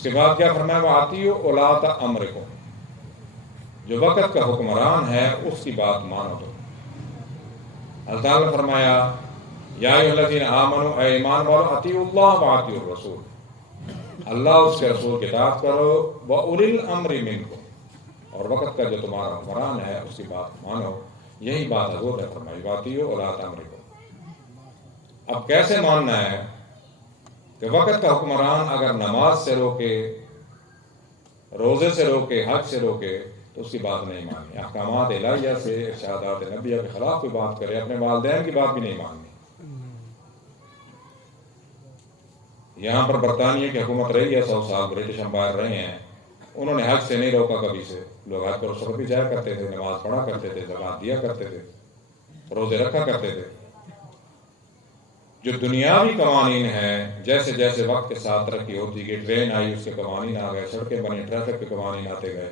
اس کے بعد کیا فرمایا؟ وَأَطِیعُوا أُولَاةَ أَمْرِکُم، جو وقت کا حکمران ہے اس کی بات مانو تو۔ اللہ تعالیٰ نے فرمایا یا ایھا الذین آمنوا، اے ایمان والو، اطیعوا اللہ واطیعوا الرسول، اللہ اس کے رسول کی اطاعت کرو، وَأُولِي الْأَمْرِ مِنکم، اور وقت کا جو تمہارا حکمران ہے اس کی بات مانو۔ یہی بات حضور نے فرمائی، وَأَطِیعُوا أُولَاةَ أَمْرِکُم۔ اب کیسے ماننا ہے کہ وقت کا حکمران اگر نماز سے روکے، روزے سے روکے، حج سے روکے تو اس کی بات نہیں ماننی، احکامات الہیہ سے، ارشادات نبیہ کے خلاف کوئی بات کرے، اپنے والدین کی بات بھی نہیں ماننی۔ یہاں پر برطانیہ کی حکومت رہی ہے 100 سال، برٹش امپائر رہے ہیں، انہوں نے حج سے نہیں روکا کبھی سے، لوگ حج پر اس وقت بھی جایا کرتے تھے، نماز پڑھا کرتے تھے، زکوٰۃ دیا کرتے تھے، روزے رکھا کرتے تھے۔ جو دنیاوی قوانین ہیں، جیسے جیسے وقت کے ساتھ ترقی ہوتی گئی، ٹرین آئی اس کے قوانین آ گئے، سڑکیں بنی، ٹریفک کے قوانین آتے گئے،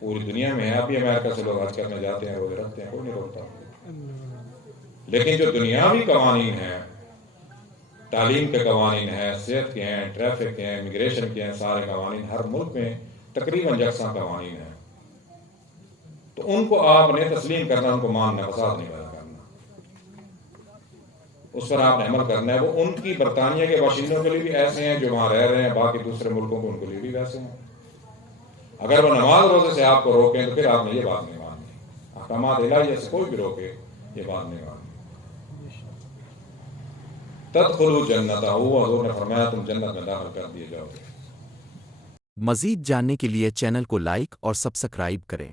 پوری دنیا میں ہے۔ ابھی امریکہ سے لوگ حج کرنے جاتے ہیں، روزے رکھتے ہیں، کوئی نہیں روکتا۔ لیکن جو دنیاوی قوانین ہیں، تعلیم کے قوانین ہیں، صحت کے ہیں، ٹریفک کے ہیں، امیگریشن کے ہیں، سارے قوانین ہر ملک میں تقریباً یکساں قوانین ہیں، تو ان کو آپ نے تسلیم کرنا، ان کو ماننا، فساد نہیں پیدا کرنا، اس پر آپ نے عمل کرنا ہے۔ وہ ان کی برطانیہ کے باشندوں کے لیے بھی ایسے ہیں جو وہاں رہ رہے ہیں، باقی دوسرے ملکوں کو ان کے لیے بھی ویسے ہیں۔ اگر وہ نماز روزے سے آپ کو روکیں تو پھر آپ نے یہ بات نہیں ماننی، احکامات الہیہ سے کوئی بھی روکے یہ بات نہیں ماننی۔ تدخلوا جنت، حضور نے فرمایا تم جنت میں داخل کر دیے جاؤ گے۔ مزید جاننے کے لیے چینل کو لائک اور سبسکرائب کریں۔